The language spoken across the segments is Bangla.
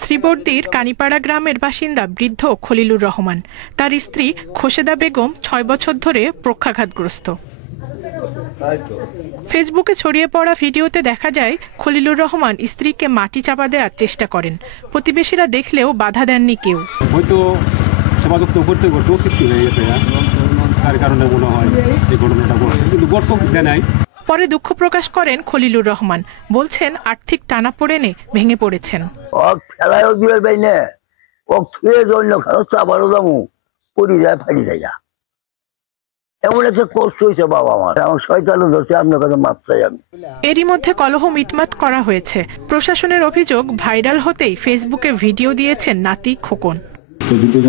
শ্রীবর্দীর কানিপাড়া গ্রামের বাসিন্দা বৃদ্ধ খলিলুর রহমান। তার স্ত্রী খোশেদা বেগম ৬ বছর ধরে পক্ষাঘাতগ্রস্ত। ফেসবুকে ছড়িয়ে পড়া ভিডিওতে দেখা যায় খলিলুর রহমান স্ত্রীকে মাটি চাপা দেওয়ার চেষ্টা করেন। প্রতিবেশীরা দেখলেও বাধা দেননি কেউ। হয়তো সমাজত্ব করতে করতে অতিথি হয়ে গেছে, তার কারণে মনে হয় এই ঘটনাটা ঘটছে, কিন্তু গর্ত দেয় নাই। পরে দুঃখ প্রকাশ করেন খলিলুর রহমান, বলছেন আর্থিক টানাপোড়েনে ভেঙে পড়েছেন। এরই মধ্যে কলহ মিটমাট করা হয়েছে। প্রশাসনের অভিযোগ, ভাইরাল হতেই ফেসবুকে ভিডিও দিয়েছেন নাতি খোকন।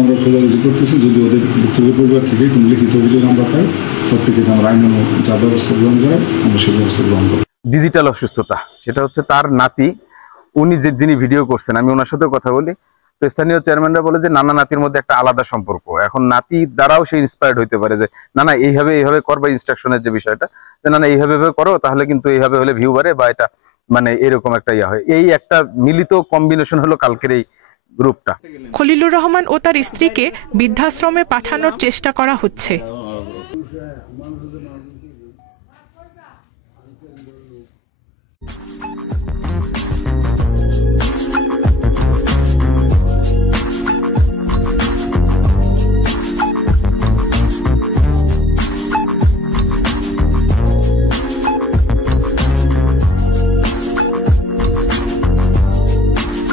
আমরা খোঁজাখুঁজি করতেছি, যদি ওদের ভুক্তভোগী পরিবার থেকে কোনো লিখিত অভিযোগ আমরা পাই, তৎক্ষণাৎ আমরা আইনানুগ যা ব্যবস্থা গ্রহণ করে আমরা সেই ব্যবস্থা গ্রহণ করি। ডিজিটাল অসুস্থতা, সেটা হচ্ছে তার নাতি, উনি যিনি ভিডিও করছেন, আমি ওনার সাথেও কথা বলি, তো স্থানীয় চেয়ারম্যানরা বলে যে নানা নাতির মধ্যে একটা আলাদা সম্পর্ক। এখন নাতি দ্বারাও সে ইন্সপায়ার্ড হইতে পারে যে না এইভাবে করবা, ইনস্ট্রাকশনের যে বিষয়টা, যে না এইভাবে করো, তাহলে কিন্তু এইভাবে হলে ভিউ বাড়ে বা এটা মানে এরকম একটা ইয়া হয়। এই একটা মিলিত কম্বিনেশন হলো কালকের এই গ্রুপটা। খলিলুর রহমান ও তার স্ত্রীকে বৃদ্ধাশ্রমে পাঠানোর চেষ্টা করা হচ্ছে।